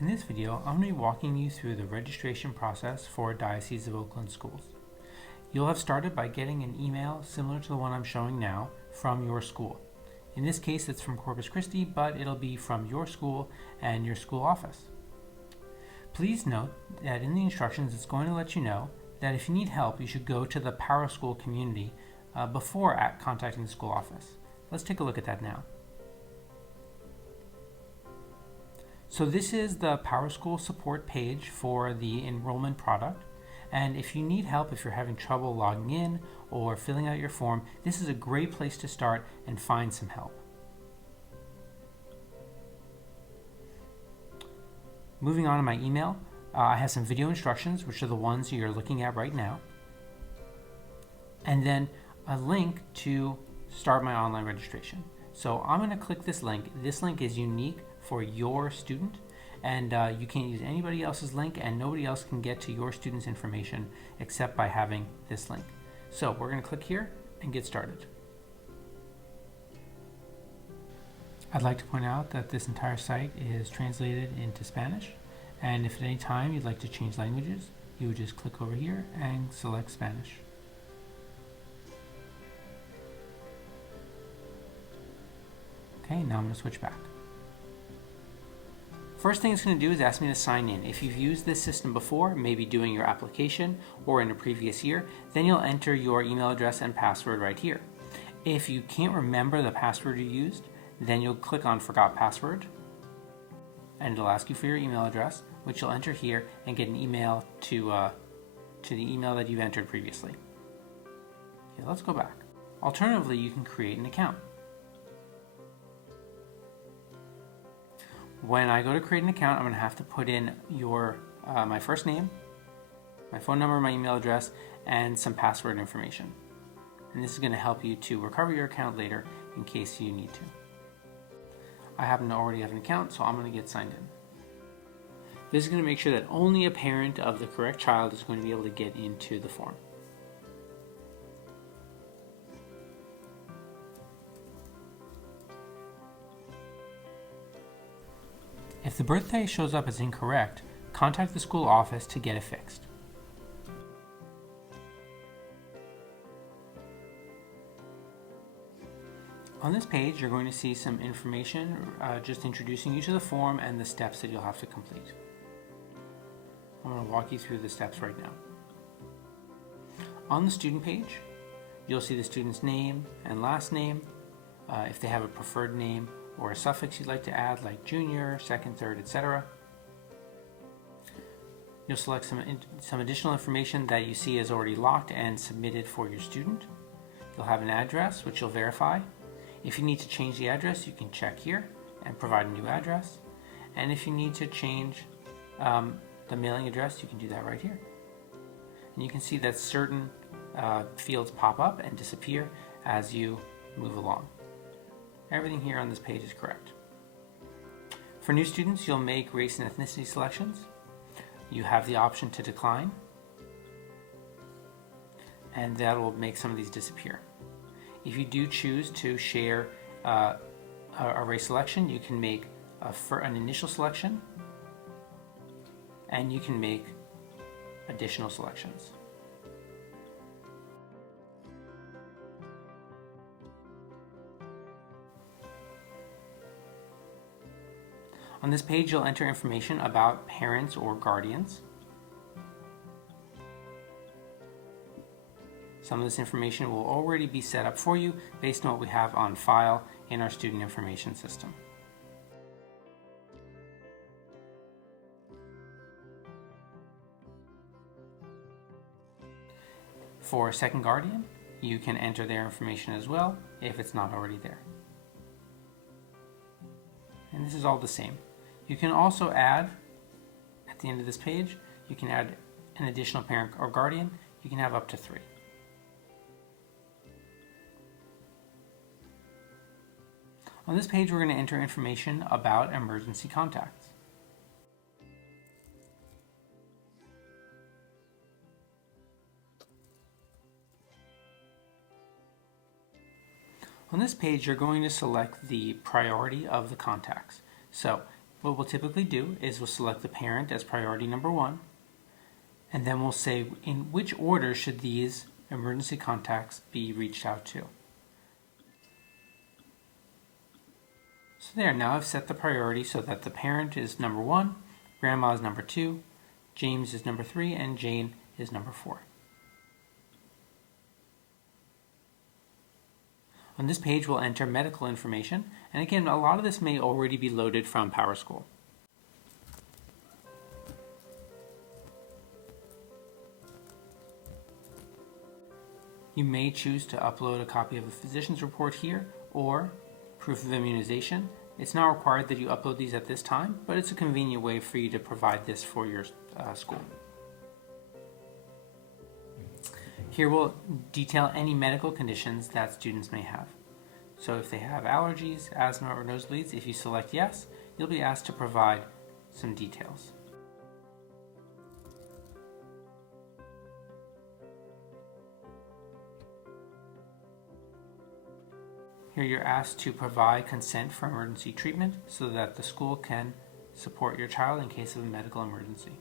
In this video, I'm going to be walking you through the registration process for Diocese of Oakland Schools. You'll have started by getting an email similar to the one I'm showing now from your school. In this case, it's from Corpus Christi, but it'll be from your school and your school office. Please note that in the instructions, it's going to let you know that if you need help, you should go to the PowerSchool community before contacting the school office. Let's take a look at that now. So this is the PowerSchool support page for the enrollment product. And if you need help, if you're having trouble logging in or filling out your form, this is a great place to start and find some help. Moving on to my email, I have some video instructions, which are the ones you're looking at right now. And then a link to start my online registration. So I'm going to click this link. This link is unique for your student, and you can't use anybody else's link, and nobody else can get to your student's information except by having this link. So we're going to click here and get started. I'd like to point out that this entire site is translated into Spanish, and if at any time you'd like to change languages, you would just click over here and select Spanish. Okay, now I'm going to switch back. First thing it's going to do is ask me to sign in. If you've used this system before, maybe doing your application or in a previous year, then you'll enter your email address and password right here. If you can't remember the password you used, then you'll click on Forgot Password, and it'll ask you for your email address, which you'll enter here and get an email to the email that you've entered previously. Okay, let's go back. Alternatively, you can create an account. When I go to create an account, I'm going to have to put in my first name, my phone number, my email address, and some password information. And this is going to help you to recover your account later in case you need to. I happen to already have an account, so I'm going to get signed in. This is going to make sure that only a parent of the correct child is going to be able to get into the form. If the birthday shows up as incorrect, contact the school office to get it fixed. On this page, you're going to see some information just introducing you to the form and the steps that you'll have to complete. I'm going to walk you through the steps right now. On the student page, you'll see the student's name and last name, if they have a preferred name or a suffix you'd like to add, like junior, second, third, etc. You'll select some additional information that you see is already locked and submitted for your student. You'll have an address, which you'll verify. If you need to change the address, you can check here and provide a new address. And if you need to change the mailing address, you can do that right here. And you can see that certain fields pop up and disappear as you move along. Everything here on this page is correct. For new students, you'll make race and ethnicity selections. You have the option to decline, and that will make some of these disappear. If you do choose to share a race selection, you can make an initial selection, and you can make additional selections. On this page, you'll enter information about parents or guardians. Some of this information will already be set up for you based on what we have on file in our student information system. For a second guardian, you can enter their information as well if it's not already there. And this is all the same. You can also add, at the end of this page, you can add an additional parent or guardian. You can have up to 3. On this page, we're going to enter information about emergency contacts. On this page, you're going to select the priority of the contacts. So What we'll typically do is we'll select the parent as priority number 1, and then we'll say in which order should these emergency contacts be reached out to. So there, now I've set the priority so that the parent is number 1, Grandma is number 2, James is number 3, and Jane is number 4. On this page, we'll enter medical information, and again, a lot of this may already be loaded from PowerSchool. You may choose to upload a copy of a physician's report here, or proof of immunization. It's not required that you upload these at this time, but it's a convenient way for you to provide this for your school. Here we'll detail any medical conditions that students may have. So if they have allergies, asthma, or nosebleeds, if you select yes, you'll be asked to provide some details. Here you're asked to provide consent for emergency treatment so that the school can support your child in case of a medical emergency.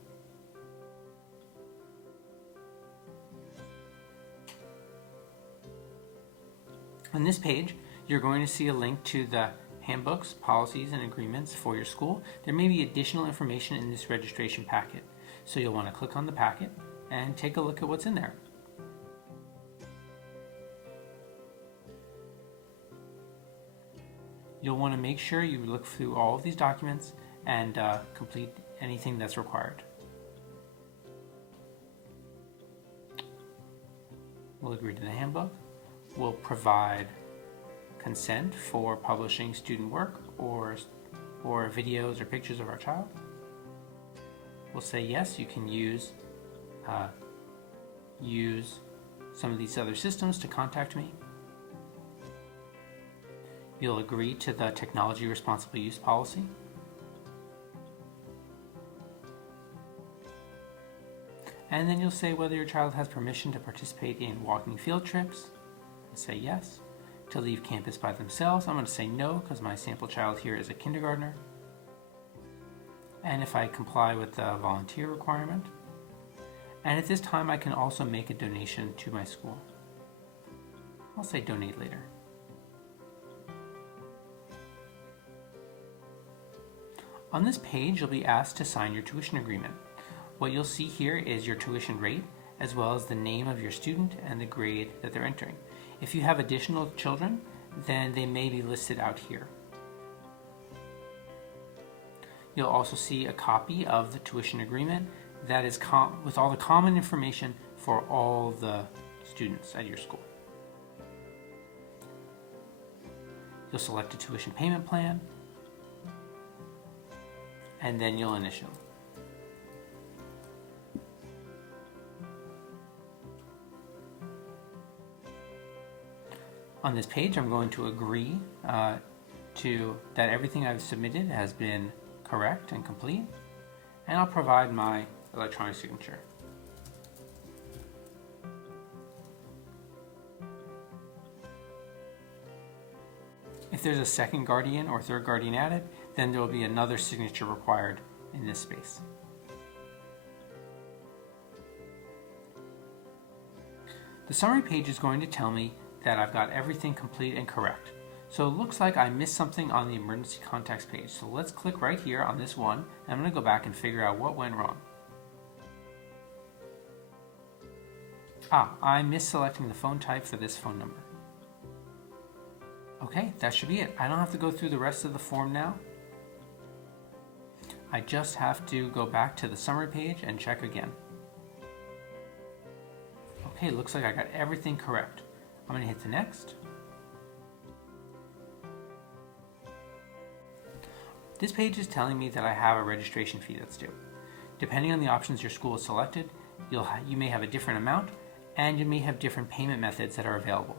On this page, you're going to see a link to the handbooks, policies, and agreements for your school. There may be additional information in this registration packet, so you'll want to click on the packet and take a look at what's in there. You'll want to make sure you look through all of these documents and complete anything that's required. We'll agree to the handbook. We'll provide consent for publishing student work or videos or pictures of our child. We'll say yes, you can use some of these other systems to contact me. You'll agree to the technology responsible use policy. And then you'll say whether your child has permission to participate in walking field trips. Say yes. To leave campus by themselves, I'm going to say no because my sample child here is a kindergartner. And if I comply with the volunteer requirement. And at this time I can also make a donation to my school. I'll say donate later. On this page, you'll be asked to sign your tuition agreement. What you'll see here is your tuition rate, as well as the name of your student and the grade that they're entering. If you have additional children, then they may be listed out here. You'll also see a copy of the tuition agreement that is with all the common information for all the students at your school. You'll select a tuition payment plan, and then you'll initial. On this page, I'm going to agree to that everything I've submitted has been correct and complete, and I'll provide my electronic signature. If there's a second guardian or third guardian added, then there will be another signature required in this space. The summary page is going to tell me that I've got everything complete and correct. So it looks like I missed something on the emergency contacts page. So let's click right here on this one, and I'm going to go back and figure out what went wrong. I missed selecting the phone type for this phone number. Okay, that should be it. I don't have to go through the rest of the form now. I just have to go back to the summary page and check again. Okay, looks like I got everything correct. I'm going to hit the next. This page is telling me that I have a registration fee that's due. Depending on the options your school has selected, you may have a different amount, and you may have different payment methods that are available.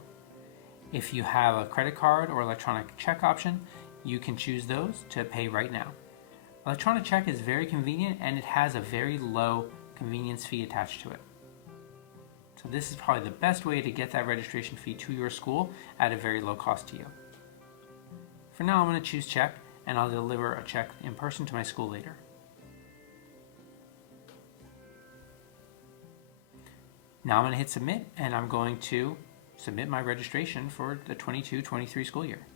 If you have a credit card or electronic check option, you can choose those to pay right now. Electronic check is very convenient, and it has a very low convenience fee attached to it. So this is probably the best way to get that registration fee to your school at a very low cost to you. For now, I'm going to choose check, and I'll deliver a check in person to my school later. Now I'm going to hit submit, and I'm going to submit my registration for the 22-23 school year.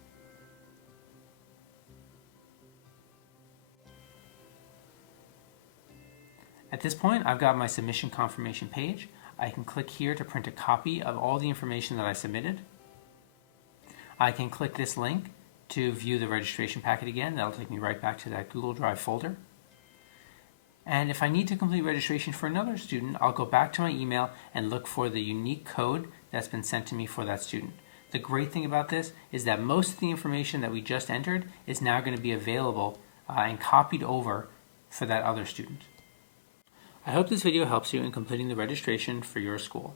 At this point, I've got my submission confirmation page. I can click here to print a copy of all the information that I submitted. I can click this link to view the registration packet again. That'll take me right back to that Google Drive folder. And if I need to complete registration for another student, I'll go back to my email and look for the unique code that's been sent to me for that student. The great thing about this is that most of the information that we just entered is now going to be available and copied over for that other student. I hope this video helps you in completing the registration for your school.